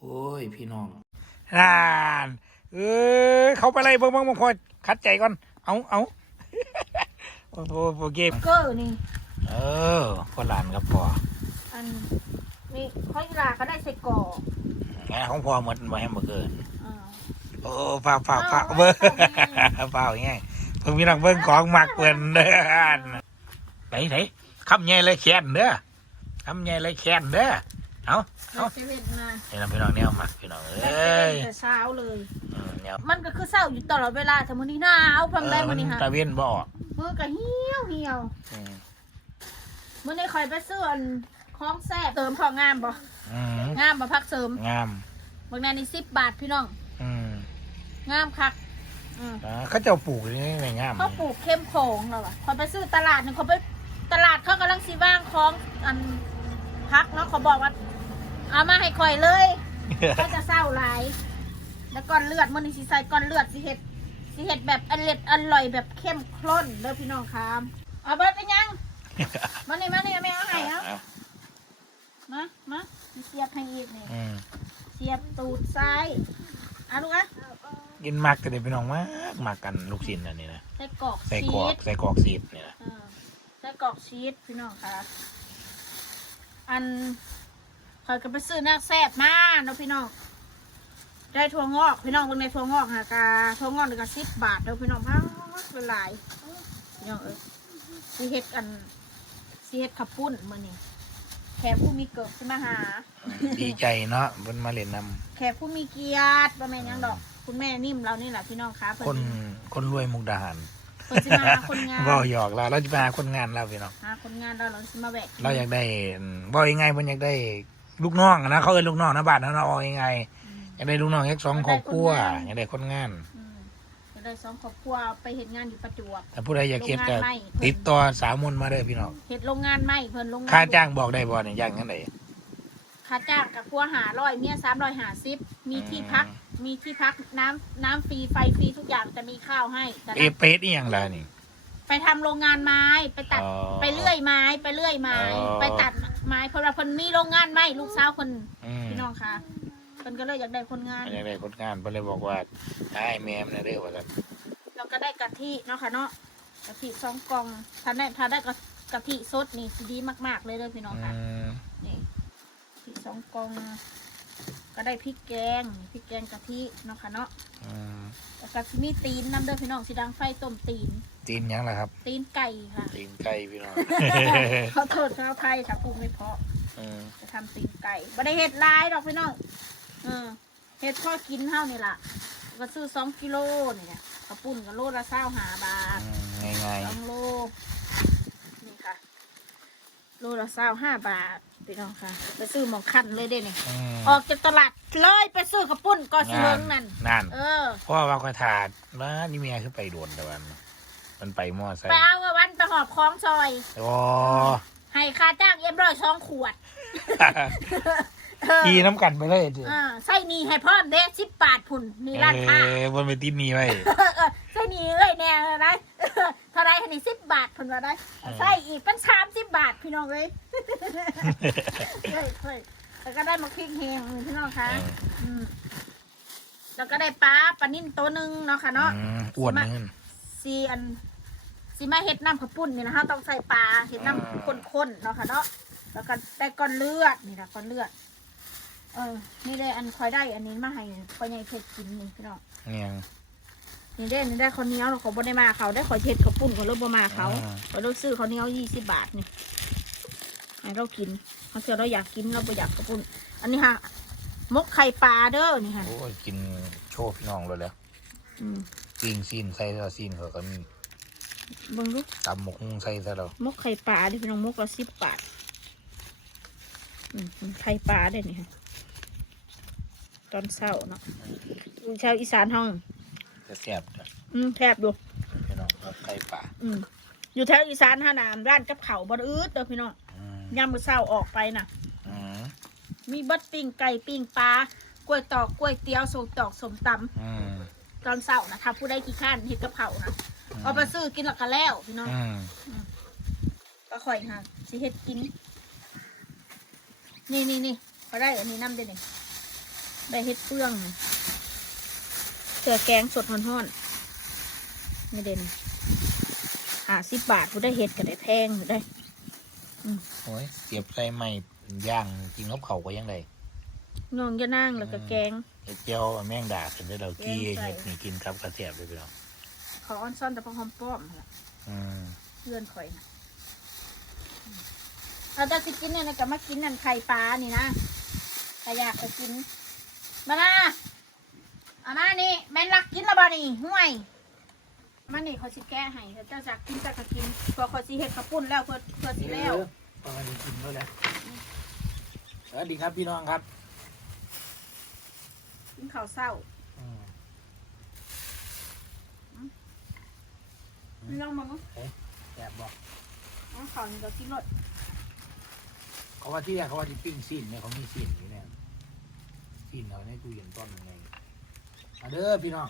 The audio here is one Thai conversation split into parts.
โอ้ย พี่น้องน่านเออเขาไปอะไรเบิ่งเบิ่งเบิ่งพอคัดใจก่อน เอาเอาโอ้โหโอเคเกอร์นี่ เออพ่อหลานครับพ่ออันนี่ข้อยลาก็ได้ใส่ก่อแง่ของพ่อหมดมาให้มาเกินอ่าโอ้ฝ้าฝ้าฝ้าเบิ่งฝ้าอย่างเงี้ยเพิ่งมีนังเบิ่งของมักเปิ้นเด้อไหนไหนคำใหญ่เลยแค้นเด้อคำใหญ่เลยแค้นเด้อ เอาเราเซเว่นมานี่นะพี่น้องแนวมักพี่น้องเอได้เซเว่้นยแต่เช้าเลยอืมแนวมันก็คือเศร้าอยู่ตลอดเวลาแต่มื้อนี้หนาวเพิ่งได้มื้อนี้ฮะตะเวนบ่ออกมือก็เหี่ยวเหี่ยวอืมมื้อนี้คอยไปซื้ออันของแซ่บเติมของงามบ่อืมงามบ่พักเสริมงามบางแนนี่10บาทพี่น้อง อืมงามคักอืมอ่าเขาเจ้าปลูกนี่ไม่งามเขาปลูกเข้มโขงแล้วอะคอยไปซื้อตลาดหนึงเขาไปตลาดเขากำลังสิว่างของอัน พักเนาะเขาบอกว่า เอามาให้คอยเลย ก็จะเศร้าหลาย แล้วก้อนเลือดมันนี่สิใส่ก้อนเลือดสิเห็ดสิเห็ดแบบอร่อยอร่อยแบบเข้มข้นเด้อพี่น้องครับเอาเบิดไปยังมานี่มานี่ไม่เอาให้เอาเอามามาสิเสียบให้อีกนี่อืมเสียบตูดซ้ายอะลูกอะกินมักกันเลยพี่น้องมากมักกันลูกชิ้นอันนี้นะใส่กรอกใส่ชีกรอกสใส่กรอกสีบเนี่ยนะอ่าใส่กรอกชีสพี่น้องค่ะ อันคอยก็ไปซื้อนักแซ่บมาเนาะพี่น้อง ได้ถั่วงอกพี่น้องคนในถั่วงอกหากาถั่วงอกหนึ่งก็สิบบาทเด้อพี่น้องพังเป็นหลายพี่น้องเอ้ยสีเฮ็ดกันสีเฮ็ดขับปุ้นมื่อนี้แขกผู้มีเกิดขึ้นมาหา ดีใจเนาะเพิ่นมาเล่นนแขกผู้มีเกียรติบ่แม่นหยังดอก คุณแม่นิ่มเรานี่แหละพี่น้องคะำเพิ่คนนคนรวยมุกดาหาร เพิ่นสิมาหาคนงานบ่หยอกเราเราจะมาหาคนงานเราพี่น้องหาคนงานเราเราสิมาแบกเราอยากได้บ่ยังไงเพิ่นอยากได้ลูกน้องอะนะเขาเอิ้นลูกน้องนะบ้านเราเอายังไงอืมอยากได้ลูกน้องแค่สองครอบครัวอยากได้คนงานอืมจะได้สองครอบครัวไปเห็นงานอยู่ประจวบถ้าผู้ใดอยากเฮ็ดก็โรงงานไม่ติดต่อสามมนมาเด้อพี่น้องเห็ดโรงงานไม่เพิ่นโรงงานค่าจ้างบอกได้บ่เนี่ยอย่างนั้นไดค่าจ้างกับครัวหาร้อยเมียสามร้อยหาสิบมีที่พัก มีที่พักน้ำน้ำฟรีไฟฟรีทุกอย่างจะมีข้าวให้แต่เอเปสอีหยังล่ะนี่ ไปทำโรงงานไม้ไปตัด อ๋อไปเลื่อยไม้ ไปเลื่อยไม้ อ๋อ ไปตัดไม้เพราะว่าเพิ่นมีโรงงานไม้ลูกสาวคนอืมพี่น้องค่ะเพิ่นก็เลยอยากได้คนงาน อยากได้คนงานเพิ่นเลยบอกว่าให้แม่มันเด้อว่าซั่นเราก็ได้กะทิเนาะค่ะเนาะกะทิสองกล่องถ้าได้ถ้าได้กะกะทิสดนี่สิดีมาก ๆ เลยเด้อพี่น้องอืค่ะมนี่พริกสองกล่อง ก็ได้พริกแกงพริกแกงกะทิเนาะค่ะเนาะอืมแล้วก็สิมีตีนน้ำเด้อพี่น้องสิดังไฟต้มตีน ตีนหยังล่ะครับ ตีนไก่ค่ะ ตีนไก่พี่น้องขอโทษขออภัยถ้าพูดไม่เพราะอืมจะทำตีนไก่บ่ได้เห็ดหลายดอกพี่น้องเออเห็ดพ่อกินเท่านี่ล่ะก็ซื้อสองกิโลนี่เนี่ยกระปุ่นกับโลละเศร้าหาบาทอืมง่ายสองโลนี่ค่ะ โลละเศร้าห้าบาท พี่น้องค่ะ ไปซื้อหมองคันเลยเด้นี่ๆอืมออกจากตลาดเลยไปซื้อกระปุ่นก็สิเฮิงนั่น นั่นเออ พ่อว่าก็ถาดว่านี่เมียคือไปโดนแต่วัน มันไปมอไซไปค์เอาเงินวันไปหอบคล้องซอย โอ้ ให้ค่าจ้างเอ็มร้อยสองขวดเออ ขี่น้ำกันไปเลยจิอ่าใส่หนีให้พร้อมเด้สิบบาทพุ่นนี่ร้านค้าเอ้ยบนไปติดหนีไว้เออใส่หนีเลยแน่ไรเท่าไรให้นี่สิบบาทพุ่นว่าได้ใส่อีกเป็นสามสิบบาทพี่น้องเลยเฮ้ยเฮ้ยแล้วก็ได้มาพริกแห้งพี่น้องคะอืมแล้วก็ได้ปลาปลานิ่นตัวหนึ่งเนาะค่ะเนาะอืมอ้วนเงินซีอันซีมาเห็ดน้ำข้าวปุ้นนี่นะคะต้องใส่ปลาเห็ดน้อ่าำข้นๆเนาะค่ะเนาะแล้วก็ได้ก้อนเลือดนี่นะก้อนเลือดเออ นี่ได้อันคอยได้อันนี้มาให้คอยใหญ่เผ็ดกินนี่พี่น้องเนี่ย นี่ได้นี่ได้ข้าวเหนียวเราขอบ่ได้มาเขาได้ขอยเผ็ดข้าวปุ้นเขาเริ่มบ่มาเขาเขาต้องซื้อข้าวเหนียวยี่สิบบาทนี่ให้เรากินเขาเชื่อเราอยากกินเราบ่อยากข้าวปุ้นอันนี้ค่ะมกไข่ปลาเด้อนี่ค่ะโอ้ยกินโชว์พี่น้องเลยแล้วอืมซีนซีนใส่แล้วซีนเขาก็มีเบิ่งดูตำหมกหุ้งใส่ซะแล้วมกไข่ปลาดิพี่น้องมกละสิบบาทอืมไข่ปลาเด้นี่ค่ะ ตอนเช้าเนาะอยู่ชาวอีสานห้องจะแซ่บจ้ะอืมแทบดูพี่น้องครับไข่ป่าอืมอยู่แถวอีสานท่านามร้านกับเขาวบดอืดเด้อพี่น้องอืมยามมื้อเช้าออกไปน่ะ อืมมีเบัดปิ้งไก่ปิ้งปลากล้วยตอกกล้วยเตี๋ยวส้มตอกส้มตอืมำตอนเช้านะถ้าผู้ใดขี้ข้านเฮ็ดกับเขาวนะเอาไปซื้อกินและกันแล้วพี่น้อง อืมก็ค่อยค่ะสิเฮ็ดกิน นี่นี่นี่พอได้อันนี้น้ำเด้นี่ ได้เฮ็ดเปลืองน่ะเสือแกงสดห่อนๆไม่เด่นหาสิบบาทผู้ได้เฮ็ดก็ได้แพงอยู่ได้โอ้ยเก็บใส่ไม้ย่างกินกับเขาวก็ยังได้น้องจะนั่งแล้วก็แกงเฮ็ดเจียวแมงดาขึ้นได้เรากี้แกงใส่เฮ็ดนี่กินครับกระเทียมเลยพี่น้องขอออนซ่อนแต่พอหอมป้อมหั่นล่ะอืมเพื่อนข่อยนะเราจะสิกินเนี่ยนะก็มากินนั่นไข่ปลานี่นะถ้าอยากจะกิน มานะเอามานี่แม่นรักกินและบ่นี่ห่วยมานี่เขาสิแก้ให้ถ้าเจ้าจากกินเจ้าก็กินเพื่อเขาสิเฮ็ดข้าวปุ้นแล้วเพื่อเพื่อสิแล้วตอนนี้กินแล้วแหละสวัสดีครับพี่น้องครับกินข้าวเศร้าอืมไม่ต้องมึงแซ่บบอกเอาข้าวนี่ก็กินรสเขาว่าที่แรกเขาว่าจะปิ้งซีนเนี่ยเขามีซีนอยู่เนี่ย ซีนเขาในตู้เย็นต้นยังไงมาเด้อพี่น้อง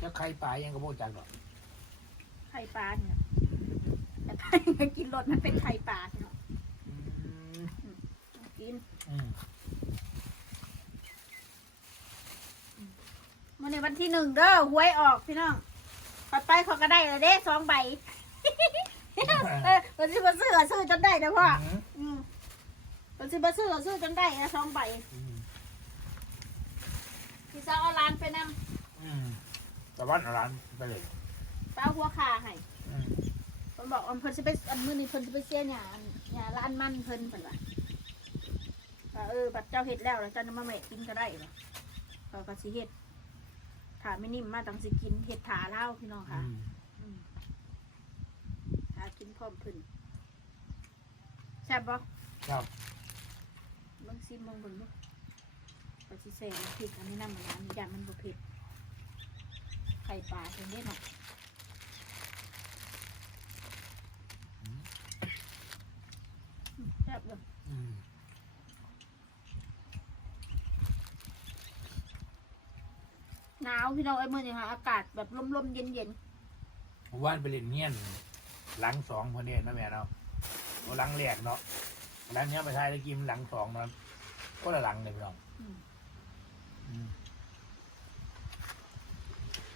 จะใครปลายังกระโปงจักดอกไข่ปลาเนี่ยแต่ถ้ากินรสมันเป็นไข่ปลาใช่ไหมอืมกินอืมวันนี้วันที่หนึ่งเด้อหวยออกพี่น้องไปไปเขาก็ได้เลยเด้สองใบเออวันที่มาซื้อก็ซื้อจนได้นะพ่ออืมอืมวันที่มาซื้อก็ซื้อจนได้นะสองใบ อืม พี่สาวเอาร้านไปนอืมแต่วันเอาร้านไปเลยำป้าหัวขาให้อืมเพิ่นบอกอันเพิ่นสิไปอันมื้อนี้เพิ่นสิไปเสียหยาหยาร้านมันเพิ่นเพิ่นว่าว่าเออบัดเจ้าเฮ็ดแล้วแล้วเจ้าจะมาแม่กินก็ได้เหรอก็ก็สิเฮ็ดถาไม่นิ่มมาต้องสิกินเฮ็ดถาเล่าพี่น้องค่ะ อืมอืมหากินพร้อมเพิ่นแซ่บบ่ครับ เบิ่งซิมเบิ่งเบิ่งดู ก็สิแซ่บพริกอันนี้นำมาอันนี้ย่านมันบ่เผ็ดไข่ปลาเพิ่นเด้เนาะอืมแซ่บเลยอืมหนาวพี่น้องเอ้ยมื้อนี้ค่ะอากาศแบบลมๆเย็นว่านไปเล่นเงี้ยนหลังสองพอดีนะแม่เนาะเอาหลังแรกเนาะหลังเนี้ยไปทายแล้วกินหลังสองเนาะก็ละหลังเลยพี่น้องๆอืม อืม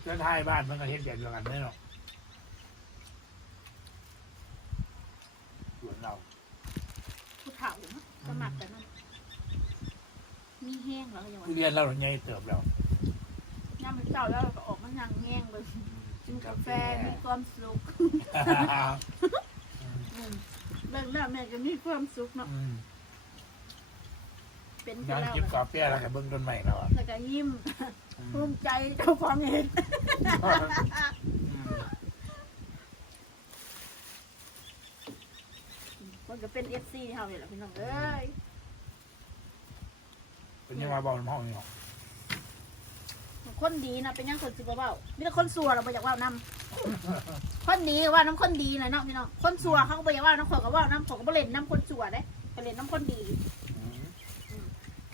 เจ้าทายบ้านมันก็เฮ็ดแบบเดียวกันเลยเนาะสวนเราผู้เฒ่าเนาะสมัครแต่นั้นมีแห้งแล้วก็ยังว่าทุเรียนเราใหญ่เติบแล้วย่ามมันเจ้าแล้วเราก็ออกมานั่งแห้งเลยกินกาแฟมีความสุขอืมเบิ่งแล้วแม่ก็มีความสุขเนาะ อืม เป็นไปนั่งแล้วจิบกาแฟแล้วก็เบิ้งต้นไม้แล้วอะแล้วก็ยิ้มอืภูมมิใจเจ้าของเห็นอืมมันก็เป็นเอฟซีเฮาเนี่ยแหละพี่น้องเอ้ยเป็นยังไงบอกในห้องนี่หรอคนดีนะเป็นยังคนสิบ่เว้ามีแต่คนสัวเราบ่อยากเว้านำคนดีก็ว่าน้ำคนดีเลยเนาะพี่น้องคนสัวเขาก็บ่อยากเว้าน้ำขอยก็เว้าน้ำขอยก็บ่เล่นน้ำคนสัวเด้ก็เล่นน้ำคนดีอืม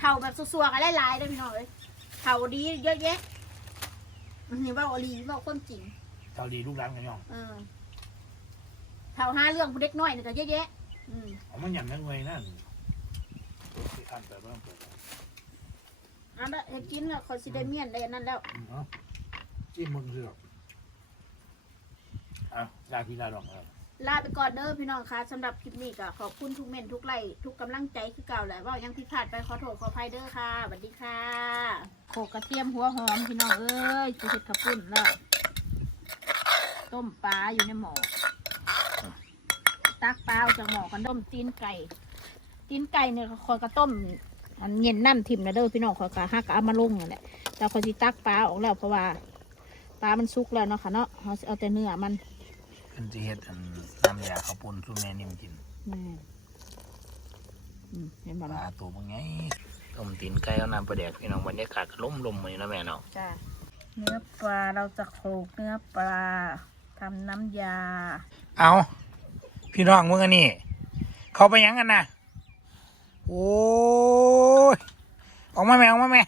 เท่าแบบสัวๆกันหลายๆเด้อพี่น้องเอ้ยเท่าดีเยอะแยะมันนี่เว่าอลีเว่าคนจริงเท่าดีลูกหลานกันย่องเออเท่าห้าเรื่องผู้เด็กน้อยนี่ก็เยอะแยะอืมเอามันหยั่นยังไงนั่นที่อันเปิดเริ่มเปิดแล้วอันนั้นอยากกินแล้วคนสิได้เมียนได้อันนั่นแล้วอืมเนาะจิ้มมึงเสือกอะลาที่ลาดองครับ ลาไปก่อนเด้อพี่น้องคะสำหรับคลิปนี้ก็ขอบคุณทุกเม่นทุกไลค์ทุกกำลังใจคือเก่าแหละว่ายังผิดพลาดไปขอโทษขออภัยเด้อค่ะสวัสดีค่ะโขกกระเทียมหัวหอมพี่น้องเอ้ยจะเห็ดข้าวปุ้นแล้วต้มปลาอยู่ในหม้อตักปลาออกจากหม้อกันต้มตีนไก่ตีนไก่เนี่ยคอยกระต้มอันเย็นน้ำทิมนะเด้อพี่น้องคอยกะฮักเอามาลงนั่นแหละแต่คอยสิตักปลาออกแล้วเพราะว่าปลามันสุกแล้วเนาะค่ะเนาะเราเอาแต่เนื้อมัน นจีเฮ็ดอันน้ำยาข้าวปุ้นสู้แม่นิ่มกินแม่อืมเห็นบ่ปล่ะลาตัวมันไงต้มตีนไก่เอาน้ำปลาแดกพี่น้องบรรยากาศก็ล่มลมเลยนะแม่เนาะจ้าเนื้อปลาเราจะโขลกเนื้อปลาทำน้ำยา เอาพี่น้องมึงอันนี้เขาไปหยังกันนะโอ้ยออกมาแม่ออกมาแม่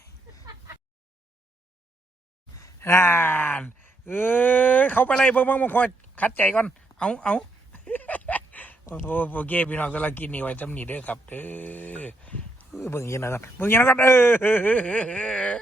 นานเอ้ยเขาไปอะไรเบิ่งเบิ่งเบิ่งพอ คัดใจก่อน เอาเอาโอ้โหโอเคพี่น้องกำลังกินนี่ไว้จำนี่เด้อครับเด้อเบิ่งยันนะครับเบิ่งยันนะครับเออ